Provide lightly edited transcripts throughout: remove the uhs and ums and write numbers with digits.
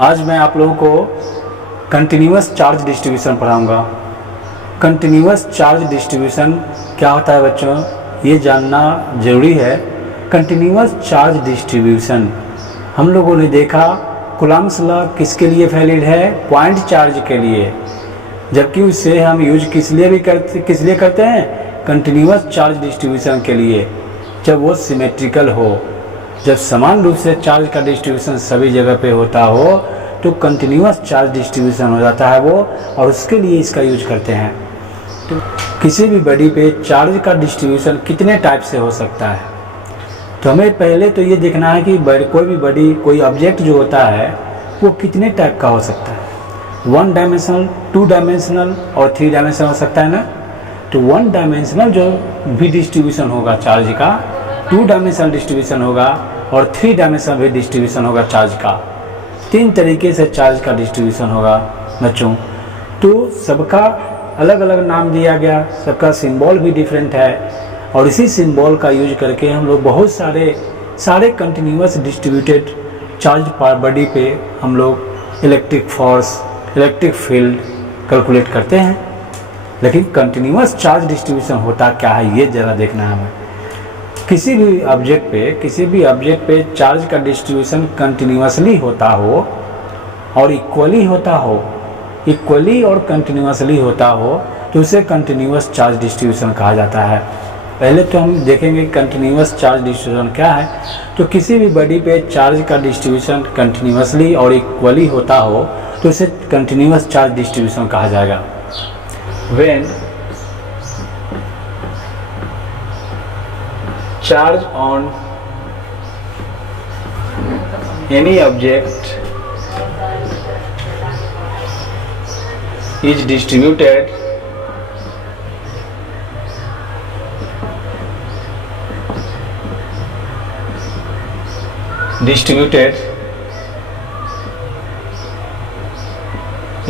आज मैं आप लोगों को कंटिन्यूअस चार्ज डिस्ट्रीब्यूशन पढ़ाऊंगा। कंटिन्यूअस चार्ज डिस्ट्रीब्यूशन क्या होता है बच्चों, ये जानना ज़रूरी है। कंटिन्यूअस चार्ज डिस्ट्रीब्यूशन हम लोगों ने देखा कूलम्ब्स लॉ किसके लिए वैलिड है, पॉइंट चार्ज के लिए, जबकि उससे हम यूज किस लिए करते हैं, कंटिन्यूअस चार्ज डिस्ट्रीब्यूशन के लिए, जब वो सिमेट्रिकल हो, जब समान रूप से चार्ज का डिस्ट्रीब्यूशन सभी जगह पे होता हो तो कंटिन्यूअस चार्ज डिस्ट्रीब्यूशन हो जाता है वो, और उसके लिए इसका यूज करते हैं। तो किसी भी बॉडी पे चार्ज का डिस्ट्रीब्यूशन कितने टाइप से हो सकता है, तो हमें पहले तो ये देखना है कि कोई भी बॉडी, कोई ऑब्जेक्ट जो होता है वो कितने टाइप का हो सकता है। 1 डायमेंशनल, 2 डायमेंशनल और 3 डायमेंशनल हो सकता है ना। तो 1 डायमेंशनल जो भी डिस्ट्रीब्यूशन होगा चार्ज का, 2 डायमेंशनल डिस्ट्रीब्यूशन होगा और 3 डायमेंशनल भी डिस्ट्रीब्यूशन होगा चार्ज का। 3 तरीके से चार्ज का डिस्ट्रीब्यूशन होगा बच्चों। तो सबका अलग अलग नाम दिया गया, सबका सिंबल भी डिफरेंट है, और इसी सिंबल का यूज करके हम लोग बहुत सारे कंटिन्यूअस डिस्ट्रीब्यूटेड चार्ज पर बॉडी पे हम लोग electric force, electric field calculate करते हैं। लेकिन कंटिन्यूअस चार्ज डिस्ट्रीब्यूशन होता क्या है ये ज़रा देखना है हमें। किसी भी ऑब्जेक्ट पे चार्ज का डिस्ट्रीब्यूशन कंटिन्यूअसली होता हो और इक्वली और कंटिन्यूअसली होता हो तो उसे कंटिन्यूअस चार्ज डिस्ट्रीब्यूशन कहा जाता है। पहले तो हम देखेंगे कंटिन्यूअस चार्ज डिस्ट्रीब्यूशन क्या है। तो किसी भी बॉडी पे चार्ज का डिस्ट्रीब्यूशन कंटिन्यूअसली और इक्वली होता हो तो उसे कंटिन्यूअस चार्ज डिस्ट्रीब्यूशन कहा जाएगा। When charge on any object is distributed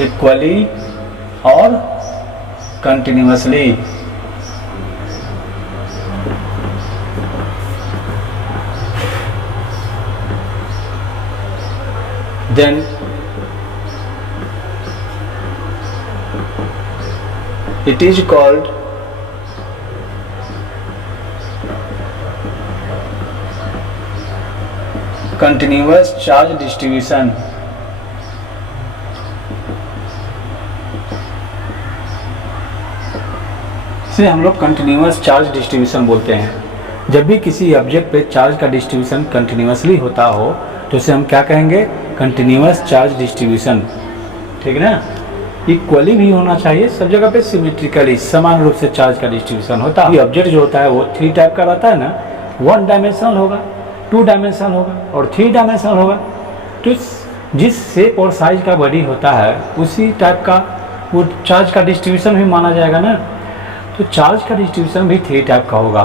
equally or continuously, then it is called continuous charge distribution। इसे हम लोग कंटिन्यूअस चार्ज डिस्ट्रीब्यूशन बोलते हैं। जब भी किसी ऑब्जेक्ट पे चार्ज का डिस्ट्रीब्यूशन कंटिन्यूअसली होता हो तो उसे हम क्या कहेंगे, कंटिन्यूअस चार्ज डिस्ट्रीब्यूशन, ठीक है ना। इक्वली भी होना चाहिए, सब जगह पे सिमेट्रिकली समान रूप से चार्ज का डिस्ट्रीब्यूशन होता है। ऑब्जेक्ट जो होता है वो 3 टाइप का रहता है ना, 1 डायमेंशनल होगा, 2 डायमेंशनल होगा और 3 डायमेंशनल होगा। तो जिस शेप और साइज का बॉडी होता है उसी टाइप का वो चार्ज का डिस्ट्रीब्यूशन भी माना जाएगा ना। तो चार्ज का डिस्ट्रीब्यूशन भी 3 टाइप का होगा,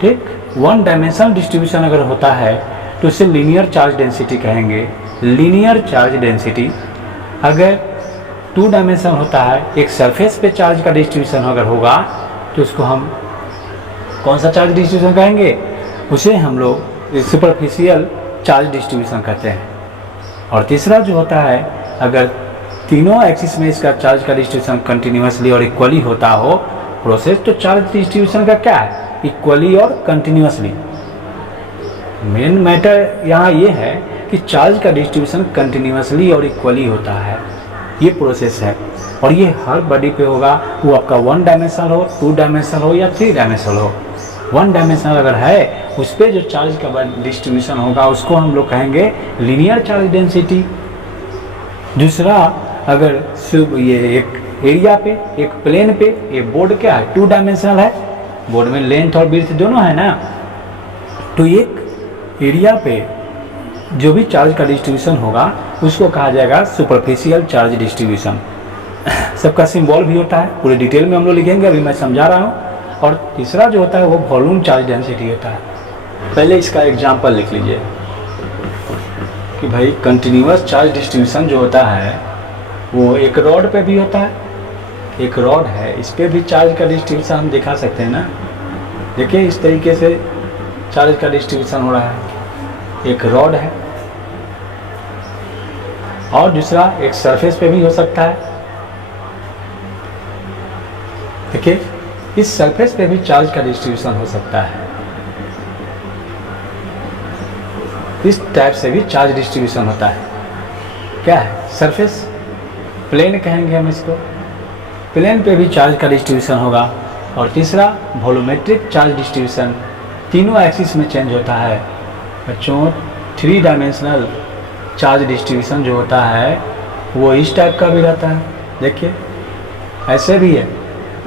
ठीक। 1 डायमेंशनल डिस्ट्रीब्यूशन अगर होता है तो उसे लीनियर चार्ज डेंसिटी कहेंगे, लीनियर चार्ज डेंसिटी। अगर 2 डायमेंशनल होता है, एक सरफेस पे चार्ज का डिस्ट्रीब्यूशन अगर होगा तो उसको हम कौन सा चार्ज डिस्ट्रीब्यूशन कहेंगे, उसे हम लोग सुपरफिशियल चार्ज डिस्ट्रीब्यूशन कहते हैं। और तीसरा जो होता है, अगर तीनों एक्सिस में इसका चार्ज का डिस्ट्रीब्यूशन कंटिन्यूअसली और इक्वली होता हो प्रोसेस, तो चार्ज डिस्ट्रीब्यूशन का क्या है, इक्वली और कंटिन्यूअसली। मेन मैटर यहाँ ये है कि चार्ज का डिस्ट्रीब्यूशन कंटिन्यूअसली और इक्वली होता है, ये प्रोसेस है। और ये हर बॉडी पे होगा, वो आपका 1 डायमेंशनल हो, 2 डायमेंशनल हो या 3 डायमेंशनल हो। 1 डायमेंशनल अगर है उस पर जो चार्ज का डिस्ट्रीब्यूशन होगा उसको हम लोग कहेंगे लीनियर चार्ज डेंसिटी। दूसरा, अगर ये एक एरिया पे, एक प्लेन पे, ये बोर्ड क्या है, 2 डायमेंशनल है, बोर्ड में लेंथ और विड्थ दोनों है ना। तो एक एरिया पे जो भी चार्ज का डिस्ट्रीब्यूशन होगा उसको कहा जाएगा सुपरफिशियल चार्ज डिस्ट्रीब्यूशन। सबका सिंबल भी होता है, पूरे डिटेल में हम लोग लिखेंगे, अभी मैं समझा रहा हूँ। और तीसरा जो होता है वो वॉल्यूम चार्ज डेंसिटी होता है। पहले इसका एग्जाम्पल लिख लीजिए कि भाई कंटिन्यूअस चार्ज डिस्ट्रीब्यूशन जो होता है वो एक रॉड पे भी होता है। एक रॉड है, इस पर भी चार्ज का डिस्ट्रीब्यूशन हम दिखा सकते हैं ना। देखिए इस तरीके से चार्ज का डिस्ट्रीब्यूशन हो रहा है। एक रॉड है, और दूसरा एक सरफेस पे भी हो सकता है। देखिए इस सरफेस पे भी चार्ज का डिस्ट्रीब्यूशन हो सकता है, इस टाइप से भी चार्ज डिस्ट्रीब्यूशन होता है। क्या है? सरफेस, प्लेन कहेंगे हम इसको, प्लेन पे भी चार्ज का डिस्ट्रीब्यूशन होगा। और तीसरा वॉल्यूमेट्रिक चार्ज डिस्ट्रीब्यूशन, तीनों एक्सिस में चेंज होता है। बच्चों 3 डायमेंशनल चार्ज डिस्ट्रीब्यूशन जो होता है वो इस टाइप का भी रहता है। देखिए ऐसे भी है,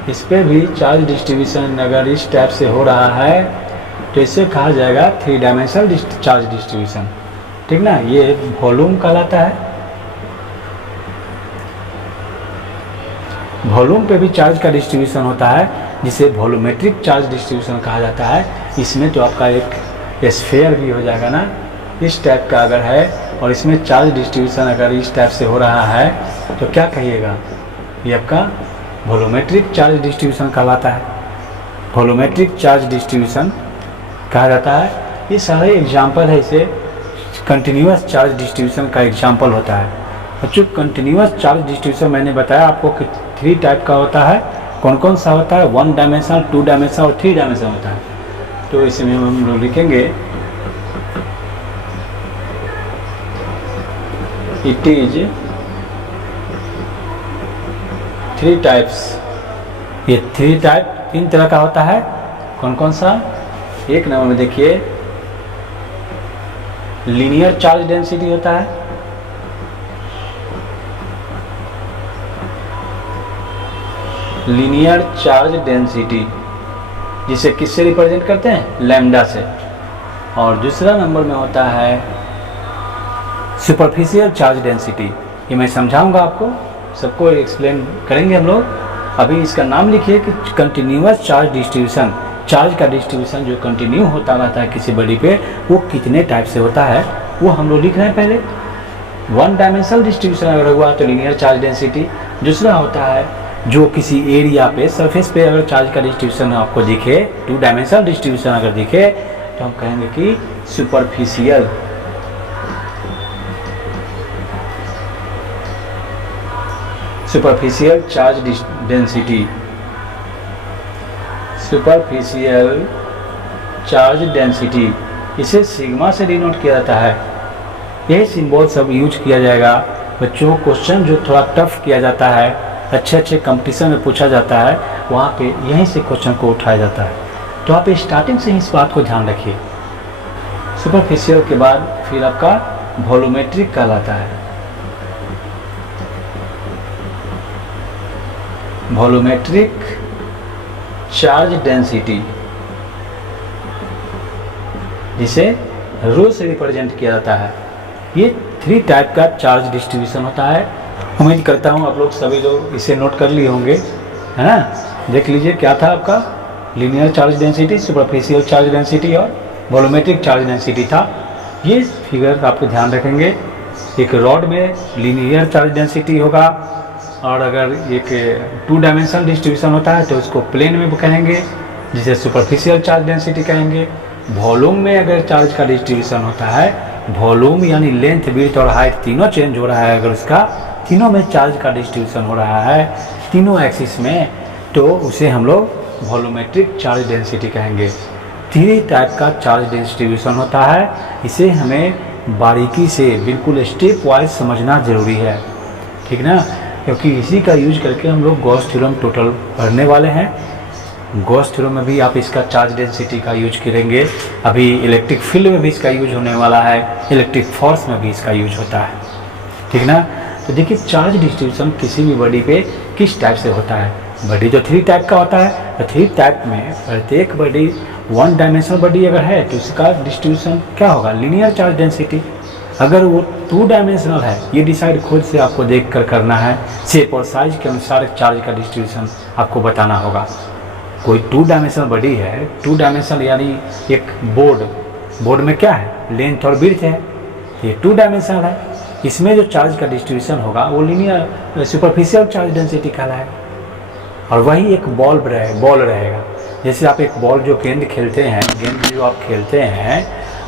इस पे भी चार्ज डिस्ट्रीब्यूशन अगर इस टाइप से हो रहा है तो इसे कहा जाएगा 3 डायमेंशनल चार्ज डिस्ट्रीब्यूशन। ठीक ना, ये वॉल्यूम कहलाता है। वॉल्यूम पे भी चार्ज का डिस्ट्रीब्यूशन होता है जिसे वॉल्यूमेट्रिक चार्ज डिस्ट्रीब्यूशन कहा जाता है। इसमें तो आपका एक स्फीयर भी हो जाएगा ना, इस टाइप का अगर है और इसमें चार्ज डिस्ट्रीब्यूशन अगर इस टाइप से हो रहा है तो क्या कहिएगा? ये आपका वॉल्यूमेट्रिक चार्ज डिस्ट्रीब्यूशन कहलाता है, वॉल्यूमेट्रिक चार्ज डिस्ट्रीब्यूशन कहा जाता है। ये सारे एग्जाम्पल है, इसे कंटिन्यूअस चार्ज डिस्ट्रीब्यूशन का एग्जाम्पल होता है। बच्चों कंटिन्यूअस चार्ज डिस्ट्रीब्यूशन मैंने बताया आपको कि 3 टाइप का होता है। कौन कौन सा होता है? 1 डायमेंशनल, 2 डायमेंशनल और 3 डायमेंशनल होता है। तो इसमें हम लोग लिखेंगे इट इज 3 टाइप्स। ये 3 टाइप 3 तरह का होता है। कौन कौन सा? एक नंबर में देखिए लीनियर चार्ज डेंसिटी होता है, लीनियर चार्ज डेंसिटी जिसे किससे रिप्रेजेंट करते हैं? लैम्डा से। और दूसरा नंबर में होता है सुपरफिशियल चार्ज डेंसिटी। ये मैं समझाऊंगा आपको, सबको एक्सप्लेन करेंगे हम लोग। अभी इसका नाम लिखिए कि कंटिन्यूअस चार्ज डिस्ट्रीब्यूशन। चार्ज का डिस्ट्रीब्यूशन जो कंटिन्यू होता रहता है किसी बॉडी पे, वो कितने टाइप से होता है वो हम लोग लिख रहे हैं पहले। 1 डायमेंशनल डिस्ट्रीब्यूशन अगर हुआ तो लीनियर चार्ज डेंसिटी। दूसरा होता है जो किसी एरिया पे, सरफेस पे अगर चार्ज का डिस्ट्रीब्यूशन आपको दिखे, 2 डायमेंशनल डिस्ट्रीब्यूशन अगर दिखे तो हम कहेंगे कि superficial. Superficial charge density, superficial charge density, इसे सिग्मा से डिनोट किया जाता है। यही सिंबल सब यूज किया जाएगा। बच्चों क्वेश्चन जो थोड़ा टफ किया जाता है, अच्छे अच्छे कंपटीशन में पूछा जाता है, वहाँ पे यहीं से क्वेश्चन को उठाया जाता है। तो आप स्टार्टिंग से ही इस बात को ध्यान रखिए। सुपरफिशियल के बाद फिर आपका वॉल्यूमेट्रिक कहलाता है। वॉल्यूमेट्रिक चार्ज डेंसिटी जिसे रो से रिप्रेजेंट किया जाता है। ये 3 टाइप का चार्ज डिस्ट्रीब्यूशन होता है। उम्मीद करता हूँ आप लोग सभी लोग इसे नोट कर लिए होंगे, है ना। देख लीजिए क्या था आपका, linear charge density, superficial charge density और वॉल्यूमेट्रिक चार्ज डेंसिटी था। ये फिगर आपको ध्यान रखेंगे। एक रॉड में लीनियर चार्ज डेंसिटी होगा और अगर एक 2 डायमेंशनल डिस्ट्रीब्यूशन होता है तो उसको प्लेन में कहेंगे जिसे सुपरफिशियल चार्ज डेंसिटी कहेंगे। वॉल्यूम में अगर चार्ज का डिस्ट्रीब्यूशन होता है, वॉल्यूम यानी लेंथ, विड्थ और हाइट तीनों चेंज हो रहा है, अगर उसका तीनों में चार्ज का डिस्ट्रीब्यूशन हो रहा है तीनों एक्सिस में, तो उसे हम लोग वॉल्यूमेट्रिक चार्ज डेंसिटी कहेंगे। 3 टाइप का चार्ज डिस्ट्रीब्यूशन होता है। इसे हमें बारीकी से बिल्कुल स्टेप वाइज समझना जरूरी है, ठीक ना, क्योंकि इसी का यूज करके हम लोग गॉस थ्योरम टोटल पढ़ने वाले हैं। गॉस थ्योरम में भी आप इसका चार्ज डेंसिटी का यूज करेंगे। अभी इलेक्ट्रिक फील्ड में भी इसका यूज होने वाला है, इलेक्ट्रिक फोर्स में भी इसका यूज होता है, ठीक ना। तो देखिए चार्ज डिस्ट्रीब्यूशन किसी भी बॉडी पे किस टाइप से होता है। बॉडी जो 3 टाइप का होता है, तो 3 टाइप में प्रत्येक बॉडी 1 डायमेंशनल बॉडी अगर है तो उसका डिस्ट्रीब्यूशन क्या होगा? Linear charge density. अगर वो 2 डायमेंशनल है, ये डिसाइड खुद से आपको देख कर करना है। शेप और साइज के अनुसार चार्ज का डिस्ट्रीब्यूशन आपको बताना होगा। कोई 2 डायमेंशनल बॉडी है, 2 डायमेंशनल यानी एक बोर्ड में क्या है? लेंथ और विड्थ है, ये 2 डायमेंशनल है। इसमें जो चार्ज का डिस्ट्रीब्यूशन होगा वो लीनियर सुपरफिशियल चार्ज डेंसिटी कहलाएगा। और वही एक बॉल रहेगा। जैसे आप एक बॉल जो गेंद खेलते हैं, गेंद जो आप खेलते हैं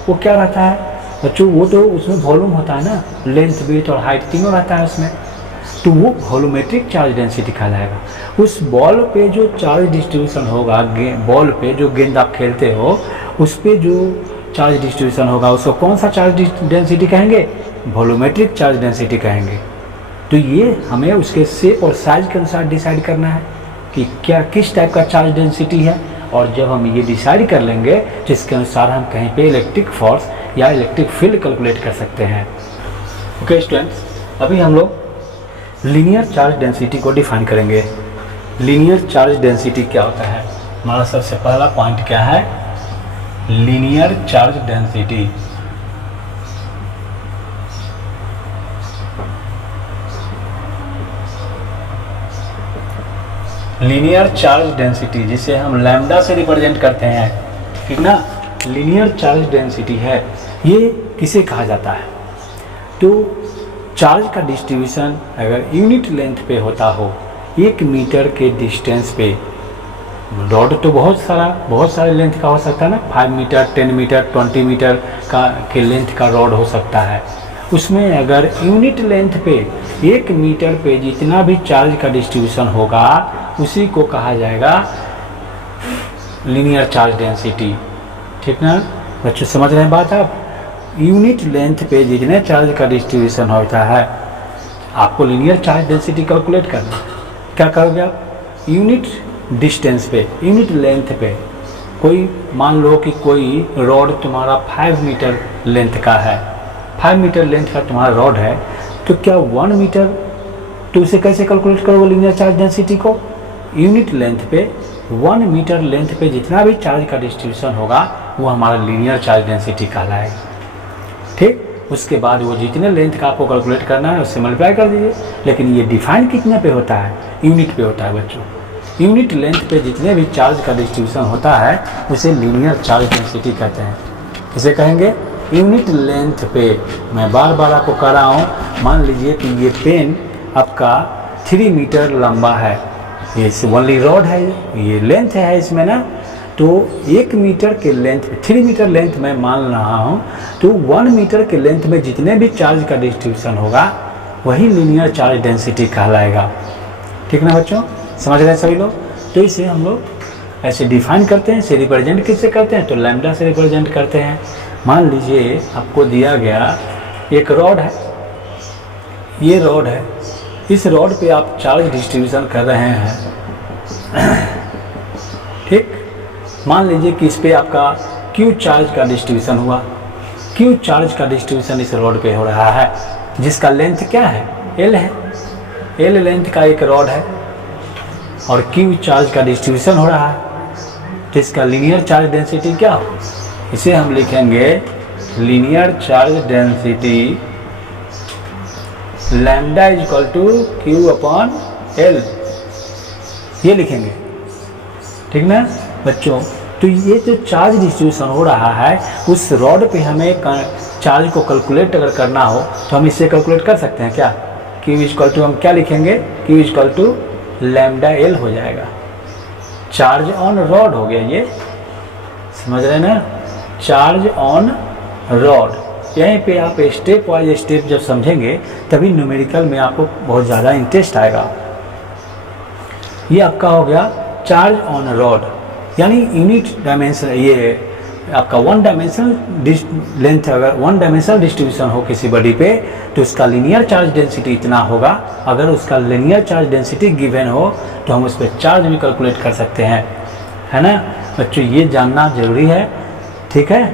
वो क्या रहता है? बच्चों वो तो उसमें वॉल्यूम होता है ना, लेंथ विड्थ और हाइट तीनों रहता है उसमें, तो वो वॉल्यूमेट्रिक चार्ज डेंसिटी कहलाएगा। उस बॉल पे जो चार्ज डिस्ट्रीब्यूशन होगा, बॉल पे जो गेंद आप खेलते हो उस पे जो चार्ज डिस्ट्रीब्यूशन होगा उसको कौन सा चार्ज डेंसिटी कहेंगे? वॉल्यूमेट्रिक चार्ज डेंसिटी कहेंगे। तो ये हमें उसके शेप और साइज के अनुसार डिसाइड करना है कि क्या किस टाइप का चार्ज डेंसिटी है, और जब हम ये डिसाइड कर लेंगे तो इसके अनुसार हम कहीं पे इलेक्ट्रिक फोर्स या इलेक्ट्रिक फील्ड कैलकुलेट कर सकते हैं। ओके स्टूडेंट्स, अभी हम लोग लीनियर चार्ज डेंसिटी को डिफाइन करेंगे। लीनियर चार्ज डेंसिटी क्या होता है? हमारा सबसे पहला पॉइंट क्या है? Linear charge density. Linear charge density जिसे हम लैम्डा से रिप्रेजेंट करते हैं, ठीक ना, लीनियर चार्ज डेंसिटी है, ये किसे कहा जाता है? तो चार्ज का डिस्ट्रीब्यूशन अगर यूनिट लेंथ पे होता हो, 1 मीटर के डिस्टेंस पे, रॉड तो बहुत सारे लेंथ का हो सकता है ना, 5 मीटर, 10 मीटर, 20 मीटर का के लेंथ का रॉड हो सकता है। उसमें अगर यूनिट लेंथ पे 1 मीटर पे जितना भी चार्ज का डिस्ट्रीब्यूशन होगा उसी को कहा जाएगा लीनियर चार्ज डेंसिटी। ठीक ना बच्चों, समझ रहे हैं बात आप? यूनिट लेंथ पे जितने चार्ज का डिस्ट्रीब्यूशन होता है आपको लीनियर चार्ज डेंसिटी कैलकुलेट करना। क्या करोगे आप? यूनिट डिस्टेंस पे, यूनिट लेंथ पे, कोई मान लो कि कोई रॉड तुम्हारा 5 मीटर लेंथ का है, 5 मीटर लेंथ का तुम्हारा रॉड है, तो क्या 1 मीटर, तो उसे कैसे कैलकुलेट करोगे लीनियर चार्ज डेंसिटी को? यूनिट लेंथ पे 1 मीटर लेंथ पे जितना भी चार्ज का डिस्ट्रीब्यूशन होगा वो हमारा लीनियर चार्ज डेंसिटी कहलाएगा। ठीक, उसके बाद वो जितने लेंथ का आपको कैलकुलेट करना है उससे मल्टीप्लाई कर दीजिए। लेकिन ये डिफाइन कितने पे होता है? यूनिट पे होता है बच्चों। यूनिट लेंथ पे जितने भी चार्ज का डिस्ट्रीब्यूशन होता है उसे लीनियर चार्ज डेंसिटी कहते हैं। इसे कहेंगे यूनिट लेंथ पे। मैं बार बार आपको कह रहा हूँ, मान लीजिए कि ये पेन आपका 3 मीटर लंबा है, ये ओनली रॉड है, ये लेंथ है इसमें ना, तो 1 मीटर के लेंथ, 3 मीटर लेंथ मैं मान रहा हूँ, तो 1 मीटर के लेंथ में जितने भी चार्ज का डिस्ट्रीब्यूशन होगा वही लीनियर चार्ज डेंसिटी कहलाएगा। ठीक ना बच्चों, समझ रहे हैं सभी लोग? तो इसे हम लोग ऐसे डिफाइन करते हैं। इसे रिप्रेजेंट किससे करते हैं? तो लैम्डा से रिप्रेजेंट करते हैं। मान लीजिए आपको दिया गया एक रॉड है, ये रॉड है, इस रॉड पे आप चार्ज डिस्ट्रीब्यूशन कर रहे हैं। ठीक, मान लीजिए कि इस पे आपका Q चार्ज का डिस्ट्रीब्यूशन हुआ। Q चार्ज का डिस्ट्रीब्यूशन इस रॉड पे हो रहा है जिसका लेंथ क्या है? L है। L लेंथ का एक रॉड है और Q चार्ज का डिस्ट्रीब्यूशन हो रहा है, तो इसका लीनियर चार्ज डेंसिटी क्या हो? इसे हम लिखेंगे linear charge density lambda is equal to Q upon L, ये लिखेंगे। ठीक ना बच्चों, तो ये जो चार्ज डिस्ट्रीब्यूशन हो रहा है उस रॉड पे हमें चार्ज को कैलकुलेट अगर करना हो तो हम इससे कैलकुलेट कर सकते हैं क्या? Q इज इक्वल टू हम क्या लिखेंगे? Q is equal to lambda L हो जाएगा। चार्ज ऑन रॉड हो गया ये, समझ रहे हैं ना? Charge on rod. यहीं पे आप स्टेप वाइज स्टेप जब समझेंगे तभी न्यूमेरिकल में आपको बहुत ज़्यादा इंटरेस्ट आएगा। ये आपका हो गया चार्ज ऑन रॉड, यानी यूनिट डायमेंशन, ये आपका 1 डायमेंशनल लेंथ, अगर 1 डायमेंशनल डिस्ट्रीब्यूशन हो किसी बॉडी पे तो उसका लीनियर चार्ज डेंसिटी इतना होगा। अगर उसका लीनियर चार्ज डेंसिटी गिवन हो तो हम उस पर चार्ज भी कैलकुलेट कर सकते हैं, है ना बच्चों? ये जानना जरूरी है। ठीक है,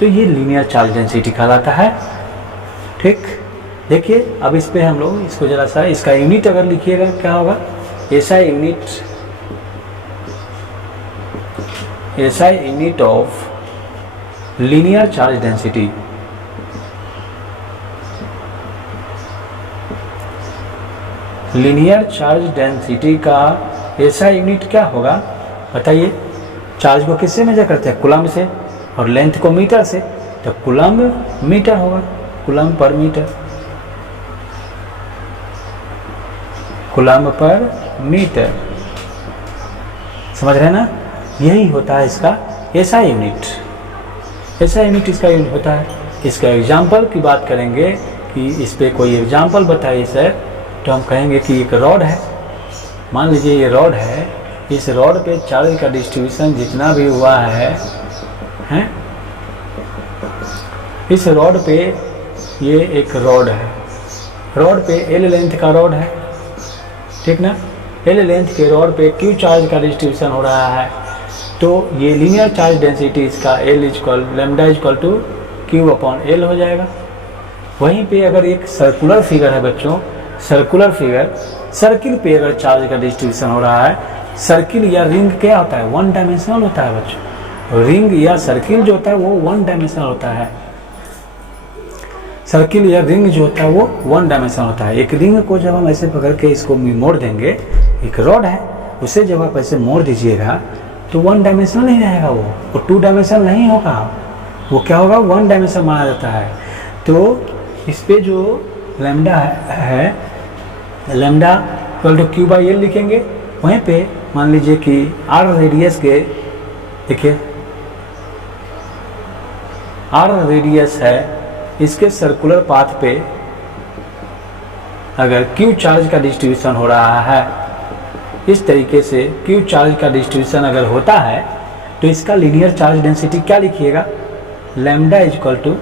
तो ये लीनियर चार्ज डेंसिटी कहलाता है। ठीक, देखिए अब इस पे हम लोग इसको जरा सा, इसका यूनिट अगर लिखिएगा क्या होगा? SI unit of linear charge density. Linear charge density का SI यूनिट क्या होगा बताइए? चार्ज को किससे मेजर करते हैं? कूलम्ब से, और लेंथ को मीटर से, तो कूलम्ब मीटर होगा, कूलम्ब पर मीटर, कूलम्ब पर मीटर। समझ रहे हैं ना? यही होता है इसका SI यूनिट। SI यूनिट इसका यूनिट होता है। इसका एग्जाम्पल की बात करेंगे कि इस पे कोई एग्जाम्पल बताइए सर, तो हम कहेंगे कि एक रॉड है, मान लीजिए ये रॉड है, इस रॉड पे चार्ज का डिस्ट्रीब्यूशन जितना भी हुआ है हैं, इस रॉड पे ये एक रॉड है, रॉड पे L लेंथ का रॉड है, ठीक ना। L लेंथ के रॉड पे Q चार्ज का डिस्ट्रीब्यूशन हो रहा है, तो ये लीनियर चार्ज डेंसिटी इसका L equal lambda equal to Q upon L हो जाएगा। वहीं पे अगर एक सर्कुलर फिगर है बच्चों, सर्कुलर फिगर, सर्किल पे अगर चार्ज का डिस्ट्रीब्यूशन हो रहा है, सर्किल या रिंग क्या होता है, वन डायमेंशनल होता है बच्चों। रिंग या सर्किल जो होता है वो वन डायमेंशनल होता है, सर्किल या रिंग जो होता है वो वन डायमेंशनल होता है। एक रिंग को जब हम ऐसे पकड़ के इसको मोड़ देंगे, एक रॉड है उसे जब आप ऐसे मोड़ दीजिएगा तो वन डायमेंशनल नहीं रहेगा, वो टू डायमेंशनल नहीं होगा, वो क्या होगा, वन डायमेंशनल माना जाता है। तो इस पे जो लैम्डा है, lambda equal to Q by L लिखेंगे। वहीं पे मान लीजिए कि R रेडियस के, देखिए R रेडियस है, इसके सर्कुलर पाथ पे अगर Q चार्ज का डिस्ट्रीब्यूशन हो रहा है, इस तरीके से Q चार्ज का डिस्ट्रीब्यूशन अगर होता है तो इसका लीनियर चार्ज डेंसिटी क्या लिखिएगा, lambda equal to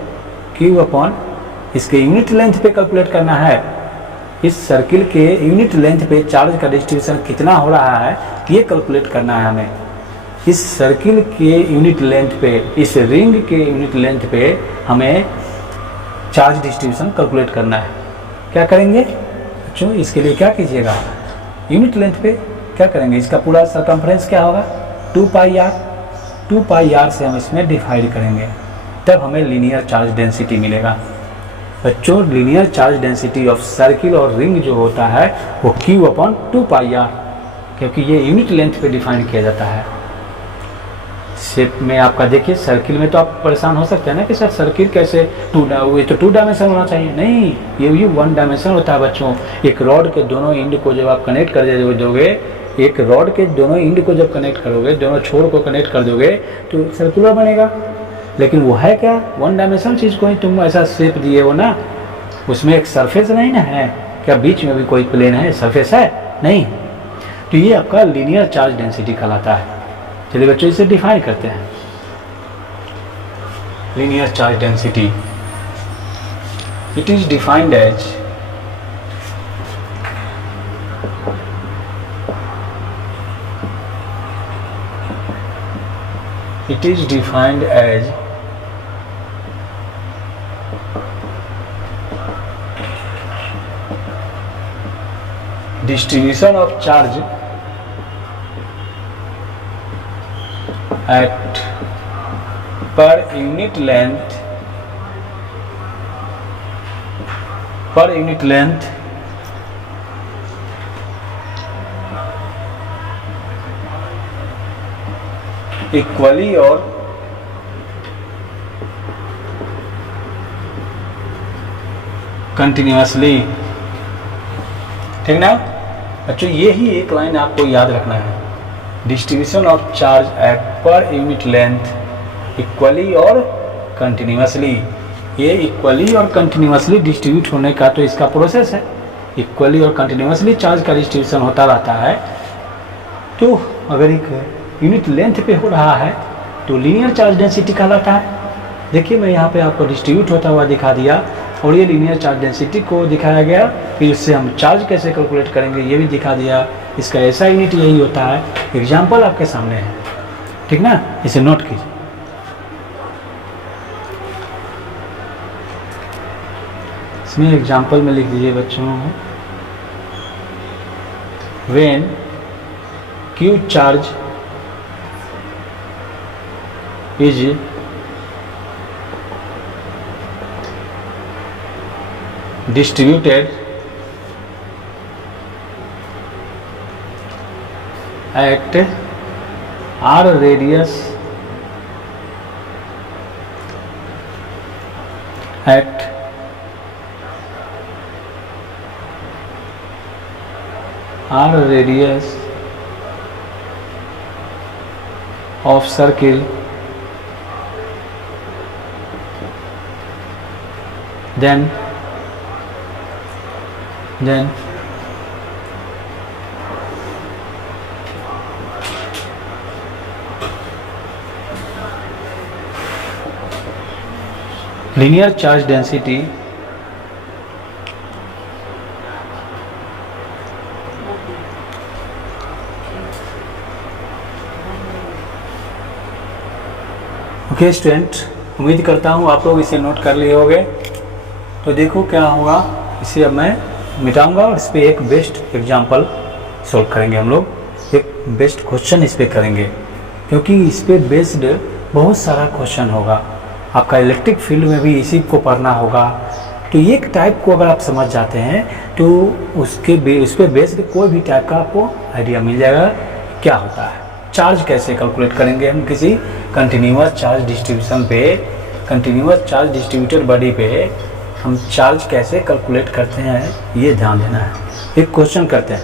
Q upon, इसके यूनिट लेंथ पे कैलकुलेट करना है, इस सर्किल के यूनिट लेंथ पे चार्ज का डिस्ट्रीब्यूशन कितना हो रहा है ये कैलकुलेट करना है हमें। इस सर्किल के यूनिट लेंथ पे, इस रिंग के यूनिट लेंथ पे हमें चार्ज डिस्ट्रीब्यूशन कैलकुलेट करना है। क्या करेंगे बच्चों, इसके लिए क्या कीजिएगा, यूनिट लेंथ पे क्या करेंगे, इसका पूरा सरकमफ्रेंस क्या होगा 2 पाई आर, 2 पाई आर से हम इसमें डिवाइड करेंगे, तब हमें लीनियर चार्ज डेंसिटी मिलेगा। बच्चों linear charge density of circle और रिंग जो होता है वो Q अपॉन 2 पाई आर, क्योंकि ये यूनिट लेंथ पे डिफाइन किया जाता है। शेप में आपका देखिए, सर्किल में तो आप परेशान हो सकते हैं ना कि सर सर्किल कैसे ये तो 2 डायमेंशन होना चाहिए, नहीं, ये भी 1 डायमेंशन होता है बच्चों। एक रॉड के दोनों एंड को जब आप कनेक्ट कर दोगे, एक रॉड के दोनों एंड को जब कनेक्ट करोगे, दोनों छोर को कनेक्ट कर दोगे तो सर्कुलर बनेगा। लेकिन वो है क्या, 1 डायमेंशनल चीज़ को ही तुम ऐसा शेप दिए हो ना, उसमें एक सरफेस नहीं ना है, क्या बीच में भी कोई प्लेन है, सरफेस है नहीं, तो ये आपका लीनियर चार्ज डेंसिटी कहलाता है। चलिए बच्चों इसे डिफाइन करते हैं। Linear charge density, it is defined as distribution of charge at per unit length equally और कंटिन्यूसली, ठीक ना बच्चों, ये ही एक लाइन आपको याद रखना है, distribution of charge at per unit length equally और कंटिन्यूसली। ये इक्वली और कंटिन्यूसली डिस्ट्रीब्यूट होने का तो इसका प्रोसेस है, इक्वली और कंटिन्यूसली चार्ज का डिस्ट्रीब्यूशन होता रहता है। तो अगर एक यूनिट लेंथ पे हो रहा है तो लीनियर चार्ज डेंसिटी कहलाता है। देखिए मैं यहाँ पे आपको डिस्ट्रीब्यूट होता हुआ दिखा दिया, और ये लीनियर चार्ज डेंसिटी को दिखाया गया, फिर इससे हम चार्ज कैसे कैलकुलेट करेंगे ये भी दिखा दिया। इसका ऐसा यूनिट यही होता है, एग्जाम्पल आपके सामने है, ठीक ना, इसे नोट कीजिए। इसमें एग्जाम्पल में लिख दीजिए बच्चों, when Q charge is distributed at R radius at R radius of circle then linear charge density okay student, उम्मीद करता हूँ आप लोग इसे नोट कर लिए होंगे। तो देखो क्या होगा, इसे अब मैं मिटाऊंगा और इस पर एक बेस्ट एग्जांपल सॉल्व करेंगे हम लोग, एक बेस्ट क्वेश्चन इस पर करेंगे, क्योंकि इस पर बेस्ड बहुत सारा क्वेश्चन होगा। आपका इलेक्ट्रिक फील्ड में भी इसी को पढ़ना होगा। तो एक टाइप को अगर आप समझ जाते हैं तो उस पर बेस्ड कोई भी टाइप का आपको आइडिया मिल जाएगा क्या होता है। चार्ज कैसे कैलकुलेट करेंगे हम किसी कंटिन्यूअस चार्ज डिस्ट्रीब्यूशन पे, कंटिन्यूअस चार्ज डिस्ट्रीब्यूटर बॉडी पे हम चार्ज कैसे कैलकुलेट करते हैं, ये ध्यान देना है। एक क्वेश्चन करते हैं।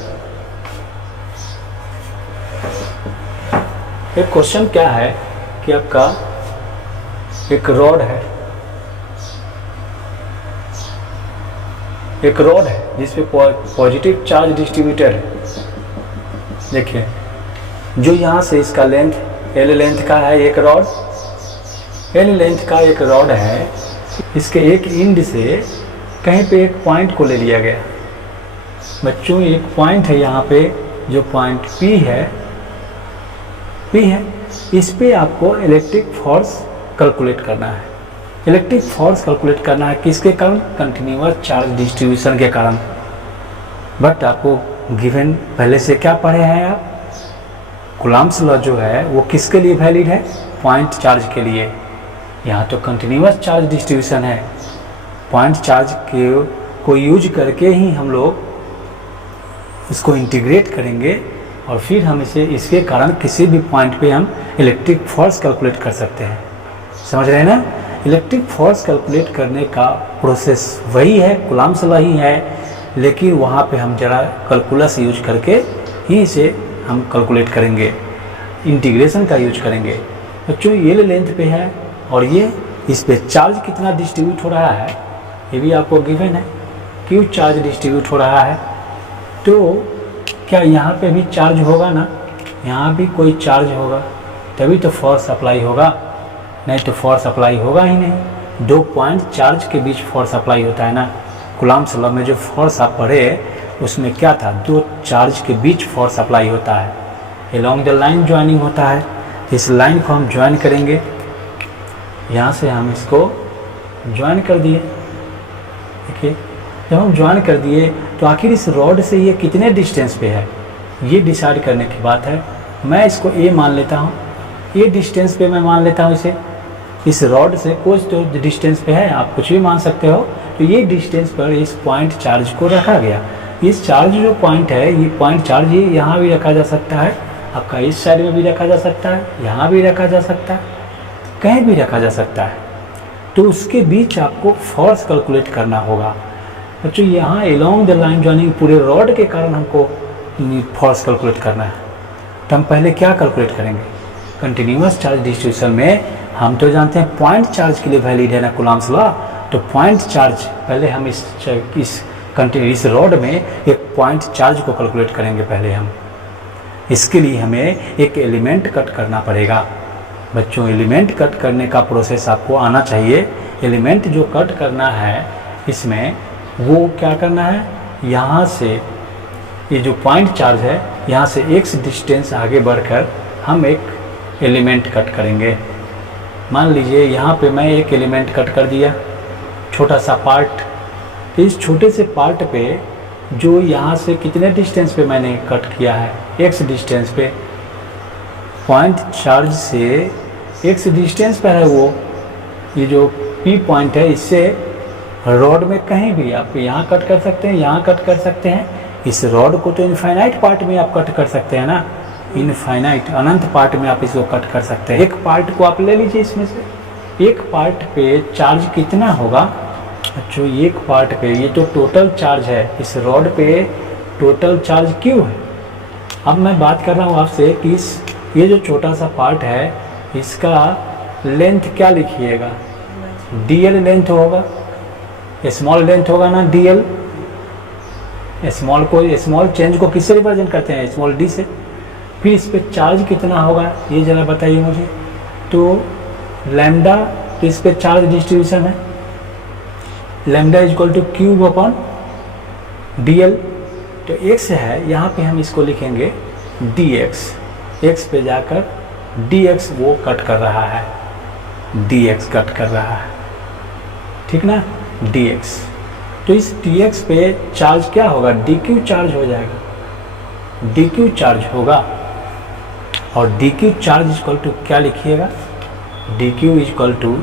एक क्वेश्चन क्या है कि आपका एक रॉड है, जिसपे पॉजिटिव चार्ज डिस्ट्रीब्यूटर है। देखिए, जो यहाँ से इसका लेंथ L लेंथ का है, एक रॉड L लेंथ का एक रॉड है। इसके एक इंड से कहीं पे एक पॉइंट को ले लिया गया। बच्चों, एक पॉइंट है यहाँ पे, जो पॉइंट P है, इस पे आपको इलेक्ट्रिक फोर्स कैलकुलेट करना है। इलेक्ट्रिक फोर्स कैलकुलेट करना है किसके कारण? कंटिन्यूअस चार्ज डिस्ट्रीब्यूशन के कारण। बट आपको गिवन पहले से क्या पढ़े हैं आप? कूलम्ब्स लॉ जो है वो किसके लिए वैलिड है? पॉइंट चार्ज के लिए। यहाँ तो कंटिन्यूअस चार्ज डिस्ट्रीब्यूशन है, पॉइंट चार्ज को यूज करके ही हम लोग इसको इंटीग्रेट करेंगे और फिर हम इसे इसके कारण किसी भी पॉइंट पे हम इलेक्ट्रिक फोर्स कैलकुलेट कर सकते हैं। समझ रहे हैं ना? इलेक्ट्रिक फोर्स कैलकुलेट करने का प्रोसेस वही है, कूलम्ब्स लॉ ही है, लेकिन वहाँ पे हम जरा कैलकुलस यूज करके ही इसे हम कैलकुलेट करेंगे, इंटीग्रेशन का यूज करेंगे। बच्चों, ये लेंथ पे है और ये इस पे चार्ज कितना डिस्ट्रीब्यूट हो रहा है ये भी आपको गिवन है। क्यों चार्ज डिस्ट्रीब्यूट हो रहा है? तो क्या यहाँ पे भी चार्ज होगा ना? यहाँ भी कोई चार्ज होगा तभी तो फोर्स अप्लाई होगा, नहीं तो फोर्स अप्लाई होगा ही नहीं। दो पॉइंट चार्ज के बीच फोर्स अप्लाई होता है ना। कूलम्ब्स लॉ में जो फोर्स आप पढ़े उसमें क्या था? दो चार्ज के बीच फोर्स अप्लाई होता है, एलोंग द लाइन ज्वाइनिंग होता है। इस लाइन को हम ज्वाइन करेंगे, यहाँ से हम इसको ज्वाइन कर दिए। देखिए, जब हम ज्वाइन कर दिए तो आखिर इस रॉड से ये कितने डिस्टेंस पे है ये डिसाइड करने की बात है। मैं इसको ए मान लेता हूँ, ये डिस्टेंस पे मैं मान लेता हूँ इसे। इस रॉड से कुछ तो डिस्टेंस पे है, आप कुछ भी मान सकते हो। तो ये डिस्टेंस पर इस पॉइंट चार्ज को रखा गया। इस चार्ज जो पॉइंट है, ये पॉइंट चार्ज ये यहाँ भी रखा जा सकता है, आपका इस साइड में भी रखा जा सकता है, यहाँ भी रखा जा सकता है, कहीं भी रखा जा सकता है। तो उसके बीच आपको फोर्स कैलकुलेट करना होगा। बच्चों, यहाँ एलोंग द लाइन ज्वाइनिंग पूरे रॉड के कारण हमको फोर्स कैलकुलेट करना है। तो हम पहले क्या कैलकुलेट करेंगे? कंटिन्यूअस चार्ज डिस्ट्रीब्यूशन में हम तो जानते हैं पॉइंट चार्ज के लिए वैलिड है ना कूलम्ब्स लॉ। तो पॉइंट चार्ज पहले हम इस रॉड में एक पॉइंट चार्ज को कैलकुलेट करेंगे पहले हम। इसके लिए हमें एक एलिमेंट कट करना पड़ेगा। बच्चों, एलिमेंट कट करने का प्रोसेस आपको आना चाहिए। एलिमेंट जो कट करना है इसमें वो क्या करना है? यहाँ से ये जो पॉइंट चार्ज है, यहाँ से x डिस्टेंस आगे बढ़कर हम एक एलिमेंट कट करेंगे। मान लीजिए यहाँ पे मैं एक एलिमेंट कट कर दिया, छोटा सा पार्ट। इस छोटे से पार्ट पे जो यहाँ से कितने डिस्टेंस पे मैंने कट किया है? x डिस्टेंस पे। पॉइंट चार्ज से x डिस्टेंस पर है वो। ये जो P पॉइंट है, इससे रॉड में कहीं भी आप यहाँ कट कर सकते हैं, यहाँ कट कर सकते हैं। इस रॉड को तो इनफाइनाइट पार्ट में आप कट कर सकते हैं ना, इनफाइनाइट अनंत पार्ट में आप इसको कट कर सकते हैं। एक पार्ट को आप ले लीजिए, इसमें से एक पार्ट पे चार्ज कितना होगा? अच्छा, एक पार्ट पे ये तो टोटल चार्ज है, इस रॉड पे टोटल चार्ज क्यों है? अब मैं बात कर रहा हूँ आपसे कि ये जो छोटा सा पार्ट है इसका लेंथ क्या लिखिएगा? dl लेंथ होगा। स्मॉल लेंथ होगा ना DL, स्मॉल चेंज को किससे रिप्रेजेंट करते हैं, स्मॉल d से। फिर इस पे चार्ज कितना होगा ये जरा बताइए मुझे। तो लैम्डा, तो इस पे चार्ज डिस्ट्रीब्यूशन है, lambda is equal two cube upon DL। तो x है, यहाँ पे हम इसको लिखेंगे dx, x पे जाकर dx वो कट कर रहा है, dx कट कर रहा है, ठीक ना, dx। तो इस dx पे चार्ज क्या होगा, dq चार्ज हो जाएगा, dq चार्ज होगा। और dq चार्ज इक्वल टू क्या लिखिएगा, dq equal to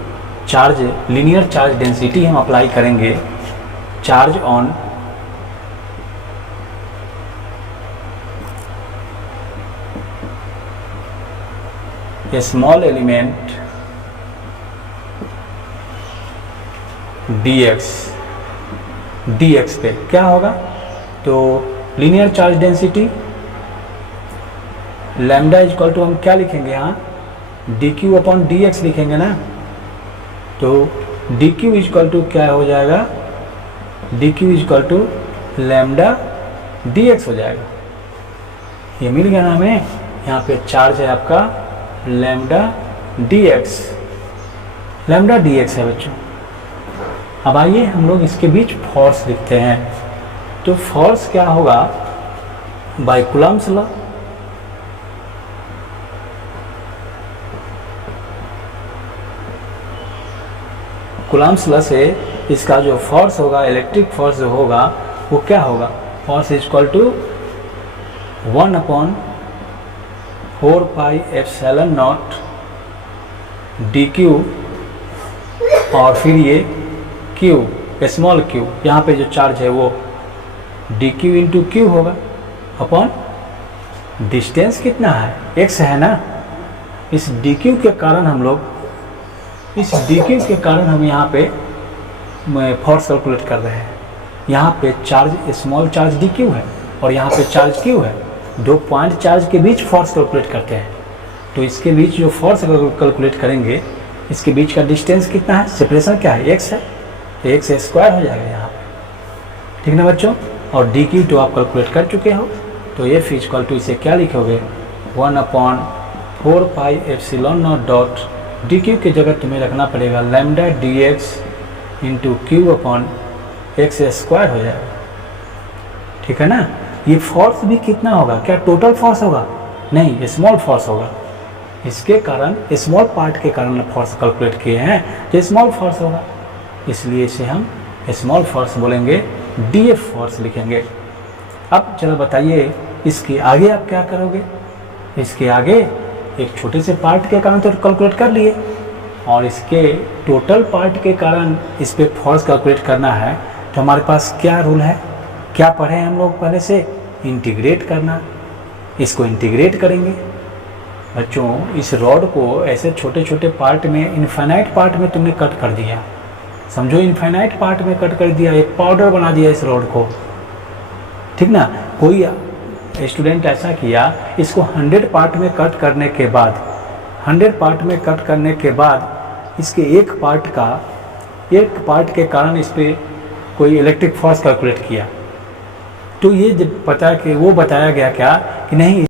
charge, linear charge density हम अप्लाई करेंगे, charge on a small element dx पे क्या होगा। तो linear charge density lambda equal to हम क्या लिखेंगे यहाँ, dq अपॉन dx लिखेंगे ना। तो dq इक्वल टू क्या हो जाएगा, dq equal to lambda dx हो जाएगा। ये मिल गया ना हमें। यहाँ पे चार्ज है आपका लैम्डा dx, लैम्डा dx है बच्चों। अब आइए हम लोग इसके बीच फोर्स लिखते हैं। तो फोर्स क्या होगा, by Coulomb's law. Coulomb's law से इसका जो फोर्स होगा, इलेक्ट्रिक फोर्स जो होगा वो क्या होगा, force is equal to 1/4πε0 dq, और फिर ये q, स्मॉल q, यहाँ पे जो चार्ज है वो dq इंटू q होगा अपॉन डिस्टेंस कितना है, x है ना। इस dq के कारण हम लोग, इस dq के कारण हम यहाँ पे फोर्स कैलकुलेट कर रहे हैं। यहाँ पे चार्ज, स्मॉल चार्ज dq है और यहाँ पे चार्ज q है, दो पॉइंट चार्ज के बीच फोर्स कैलकुलेट करते हैं। तो इसके बीच जो फोर्स कैलकुलेट करेंगे, इसके बीच का डिस्टेंस कितना है, सेपरेशन क्या है, x है, तो x स्क्वायर हो जाएगा यहाँ पे, ठीक ना बच्चों। और dq तो आप कैलकुलेट कर चुके हो। तो f इक्वल टू इसे क्या लिखोगे, 1/4πε0 डॉट dq की जगह तुम्हें रखना पड़ेगा lambda dx into Q upon x square हो जाएगा, ठीक है ना। ये फोर्स भी कितना होगा, क्या टोटल फोर्स होगा, नहीं, स्मॉल फोर्स होगा। इसके कारण, स्मॉल पार्ट के कारण फोर्स कैलकुलेट किए हैं, तो स्मॉल फोर्स होगा, इसलिए इसे हम स्मॉल फोर्स बोलेंगे, df फोर्स लिखेंगे। अब चलो बताइए इसके आगे आप क्या करोगे। इसके आगे एक छोटे से पार्ट के कारण तो कैलकुलेट कर लिए, और इसके टोटल पार्ट के कारण इस पर फोर्स कैलकुलेट करना है। तो हमारे पास क्या रूल है, क्या पढ़े हम लोग पहले से, इंटीग्रेट करना। इसको इंटीग्रेट करेंगे बच्चों। इस रॉड को ऐसे छोटे छोटे पार्ट में, इनफाइनाइट पार्ट में तुमने कट कर दिया, समझो इनफाइनाइट पार्ट में कट कर दिया, एक पाउडर बना दिया इस रॉड को, ठीक ना। कोई स्टूडेंट ऐसा किया, इसको 100 पार्ट में कट करने के बाद, 100 पार्ट में कट करने के बाद इसके एक पार्ट के कारण इस पर कोई इलेक्ट्रिक फोर्स कैलकुलेट किया। तो ये जब पता कि वो बताया गया क्या कि नहीं,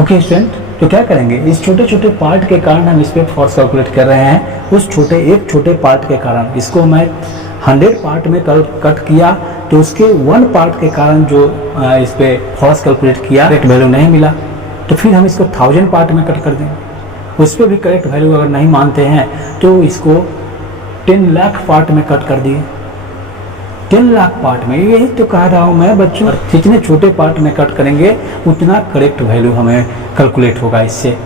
ओके स्टूडेंट, तो क्या करेंगे, इस छोटे छोटे पार्ट के कारण हम इस पर फोर्स कैलकुलेट कर रहे हैं। उस एक छोटे पार्ट के कारण, इसको मैं 100 पार्ट में कट किया, तो उसके 1 पार्ट के कारण जो इस पे फोर्स कैलकुलेट किया, करेक्ट वैल्यू नहीं मिला, तो फिर हम इसको 1000 पार्ट में कट कर देंगे। उस पर भी करेक्ट वैल्यू अगर नहीं मानते हैं तो इसको 10 लाख पार्ट में कट कर दिए। 10 लाख पार्ट में, यही तो कह रहा हूँ मैं बच्चों, जितने छोटे पार्ट में कट करेंगे उतना करेक्ट वैल्यू हमें कैलकुलेट होगा। इससे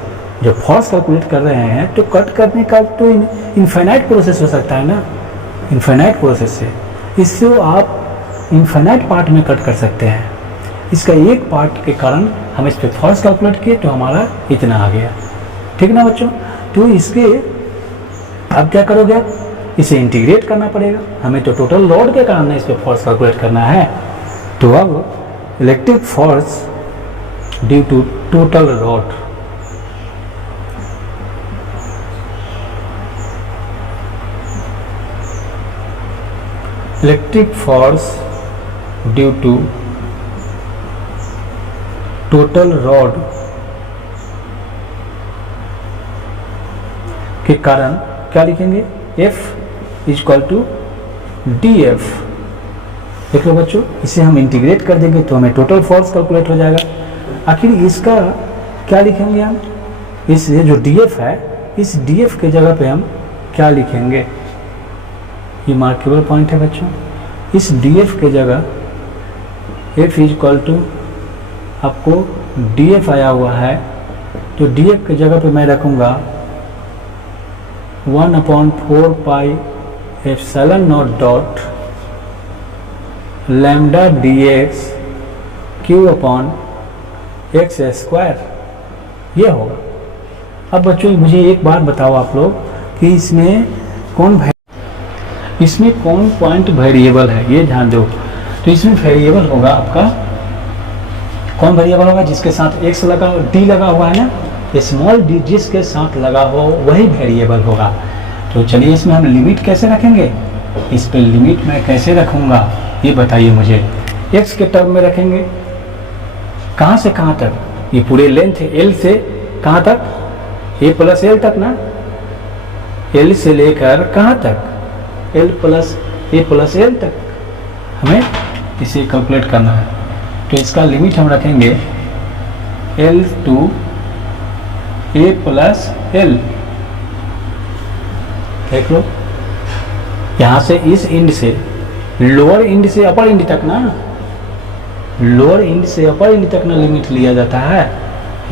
जब फोर्स कैलकुलेट कर रहे हैं तो कट करने का तो इनफाइनाइट प्रोसेस हो सकता है ना, इनफाइनाइट प्रोसेस से इससे आप इनफाइनाइट पार्ट में कट कर सकते हैं। इसका एक पार्ट के कारण हम इस पर फोर्स कैलकुलेट किए तो हमारा इतना आ गया, ठीक ना बच्चों। तो इसके अब क्या करोगे आप, इसे इंटीग्रेट करना पड़ेगा, हमें तो टोटल लोड के कारण इस पर फोर्स कैलकुलेट करना है। तो अब electric force due to total load, electric force due to total rod के कारण क्या लिखेंगे, F equal to D F. देख लो बच्चों, इसे हम इंटीग्रेट कर देंगे तो हमें टोटल फोर्स कैलकुलेट हो जाएगा। आखिर इसका क्या लिखेंगे हम, इस ये जो डी एफ है, इस डी एफ के जगह पे हम क्या लिखेंगे, ये मार्केबल पॉइंट है बच्चों। इस डी एफ के जगह F इक्वल टू आपको डी एफ आया हुआ है, तो डी एफ के जगह पे मैं रखूँगा 1/4 pi epsilon nought dot lambda D x Q upon x square, ये होगा। अब बच्चों मुझे एक बात बताओ आप लोग कि इसमें कौन पॉइंट वेरिएबल है, ये ध्यान दो। तो इसमें वेरिएबल होगा आपका, कौन वेरिएबल होगा, जिसके साथ x लगा, d लगा हुआ है ना, स्मॉल d जिसके साथ लगा हो वही वेरिएबल होगा। तो चलिए इसमें हम लिमिट कैसे रखेंगे, इस पे लिमिट मैं कैसे रखूँगा ये बताइए मुझे। x के टर्म में रखेंगे, कहाँ से कहाँ तक, ये पूरे लेंथ है l से कहाँ तक, a प्लस l तक ना, l से लेकर कहाँ तक, l plus a plus l तक हमें इसे कैलकुलेट करना है। तो इसका लिमिट हम रखेंगे l to a plus l। देख लो यहाँ से इस इंड से लोअर इंड से अपर इंड तक ना, लोअर इंड से अपर इंड तक ना लिमिट लिया जाता है।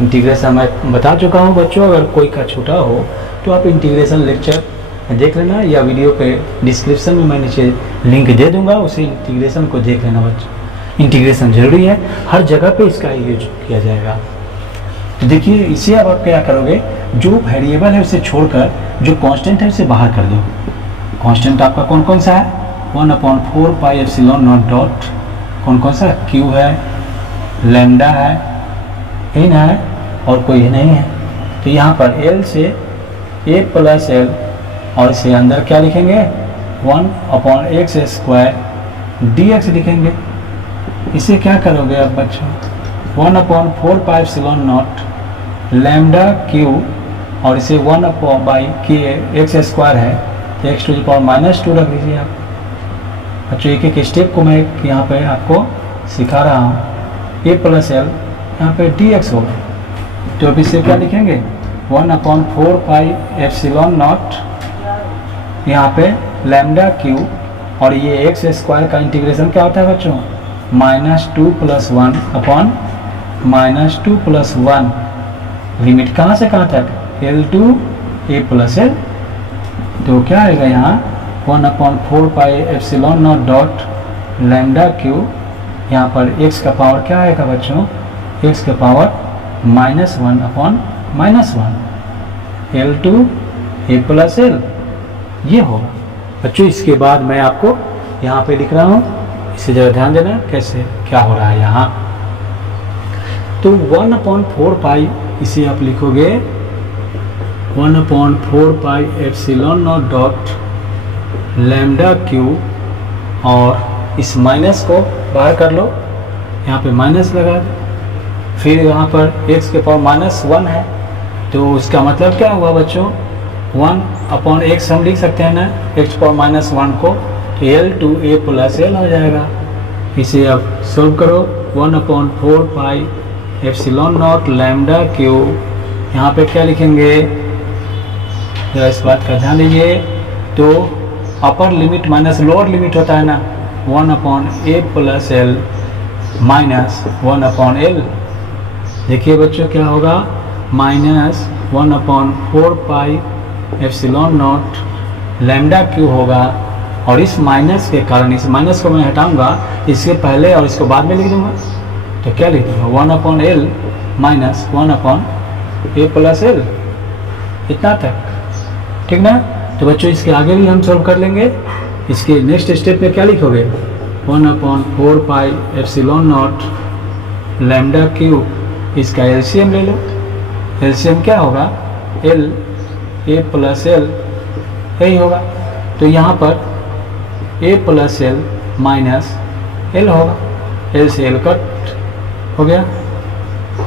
इंटीग्रेशन मैं बता चुका हूँ बच्चों, अगर कोई का छूटा हो तो आप इंटीग्रेशन लेक्चर देख लेना, या वीडियो पे डिस्क्रिप्शन में मैं नीचे लिंक दे दूंगा, उसी इंटीग्रेशन को देख लेना बच्चों। इंटीग्रेशन जरूरी है, हर जगह पे इसका यूज किया जाएगा। तो देखिए इसे अब आप क्या करोगे, जो वेरिएबल है उसे छोड़कर जो कांस्टेंट है उसे बाहर कर दो। कांस्टेंट आपका कौन कौन सा है, 1/4 पाई एप्सिलॉन नॉट डॉट कौन कौन सा, Q है, लैम्डा है, इन है और कोई नहीं है। तो यहाँ पर L से a प्लस l और इसे अंदर क्या लिखेंगे, 1/x स्क्वायर dx लिखेंगे। इसे क्या करोगे अब बच्चों, 1/4 pi epsilon nought lambda Q और इसे 1/k x स्क्वायर है तो x टू द पावर -2 रख लीजिए आप बच्चों। एक एक स्टेप को मैं यहाँ पे आपको सिखा रहा हूँ। a प्लस l यहाँ पे dx होगा, तो अब इसे क्या लिखेंगे, 1/4 पाई एप्सिलॉन नॉट यहाँ पे लैम्डा Q और ये x स्क्वायर का इंटीग्रेशन क्या होता है बच्चों, -2 + 1 अपॉन -2 + 1, लिमिट कहाँ से कहाँ तक, L to a plus l। तो क्या आएगा यहाँ 1/4 pi epsilon nought dot lambda Q, यहाँ पर x का पावर क्या आएगा बच्चों, x का power -1 upon -1 L to a plus l, ये होगा बच्चों। इसके बाद मैं आपको यहाँ पे लिख रहा हूँ, इसे जरा ध्यान देना कैसे क्या हो रहा है यहाँ। तो 1/4 पाई इसे आप लिखोगे 1/4 pi epsilon nought dot lambda Q और इस माइनस को बाहर कर लो, यहाँ पे माइनस लगा दो, फिर यहाँ पर x के पावर -1 है, तो उसका मतलब क्या हुआ बच्चों, 1/x हम लिख सकते हैं ना, x पावर -1 को, तो L to a plus l हो जाएगा। इसे अब सॉल्व करो, 1/4 pi epsilon nought lambda Q, यहाँ पे क्या लिखेंगे, जरा इस बात का ध्यान दीजिए। तो upper limit minus lower limit होता है ना, 1/a plus l minus 1/l। देखिए बच्चों क्या होगा, -1/4 pi epsilon nought lambda Q होगा, और इस माइनस के कारण इस माइनस को मैं हटाऊंगा, इसके पहले और इसको बाद में लिख दूंगा। तो क्या लिख दूंगा, 1/l minus 1/a plus l, इतना तक, ठीक ना। तो बच्चों इसके आगे भी हम सॉल्व कर लेंगे। इसके नेक्स्ट स्टेप में क्या लिखोगे, 1/4 pi epsilon nought lambda Q, इसका एलसीएम ले लो। एलसीएम क्या होगा, L a प्लस l, यही होगा। तो यहाँ पर ए प्लस एल माइनस एल होगा, एल से एल कट हो गया,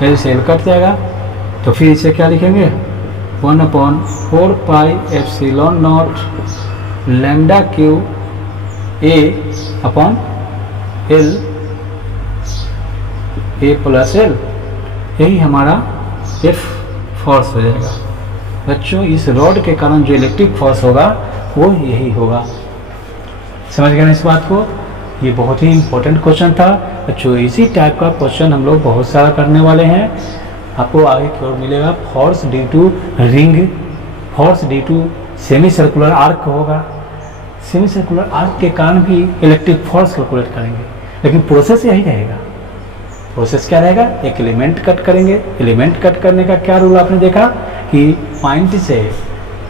एल से एल कट जाएगा, तो फिर इसे क्या लिखेंगे 1/4 pi epsilon nought lambda Q A upon L, A plus L, यही हमारा एफ फोर्स हो जाएगा। बच्चों इस रॉड के कारण जो इलेक्ट्रिक फोर्स होगा वो यही होगा। समझ गए ना इस बात को? ये बहुत ही इम्पोर्टेंट क्वेश्चन था बच्चों। इसी टाइप का क्वेश्चन हम लोग बहुत सारा करने वाले हैं। आपको आगे की ओर मिलेगा force due to ring, force due to semi circular arc होगा, सेमी सर्कुलर आर्क के कारण भी इलेक्ट्रिक फोर्स कैलकुलेट करेंगे, लेकिन प्रोसेस यही रहेगा। प्रोसेस क्या रहेगा? एक एलिमेंट कट करेंगे, एलिमेंट कट करने का क्या रूल आपने देखा कि पॉइंट से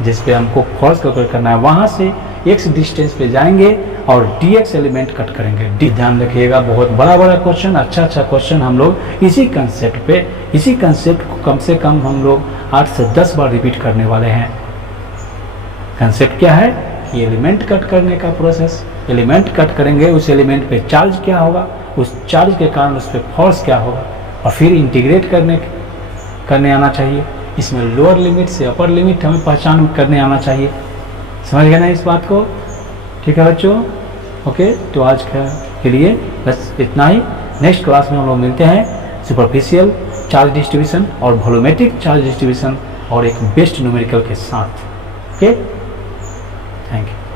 जिस पे हमको फोर्स कैलकुलेट करना है वहाँ से x डिस्टेंस पे जाएंगे और dx एलिमेंट कट करेंगे। ध्यान रखिएगा, बहुत बड़ा बड़ा क्वेश्चन, अच्छा क्वेश्चन हम लोग इसी कंसेप्ट को कम से कम हम लोग 8 से 10 बार रिपीट करने वाले हैं। कंसेप्ट क्या है कि एलिमेंट कट करने का प्रोसेस, एलिमेंट कट करेंगे, उस एलिमेंट पे चार्ज क्या होगा, उस चार्ज के कारण उस पर फोर्स क्या होगा, और फिर इंटीग्रेट करने आना चाहिए। इसमें लोअर लिमिट से अपर लिमिट हमें पहचान करने आना चाहिए। समझ गए ना इस बात को? ठीक है बच्चों, ओके। तो आज के लिए बस इतना ही। नेक्स्ट क्लास में हम लोग मिलते हैं सुपरफिशियल चार्ज डिस्ट्रीब्यूशन और वॉल्यूमेट्रिक चार्ज डिस्ट्रीब्यूशन और एक बेस्ट न्यूमेरिकल के साथ। Okay, thank you.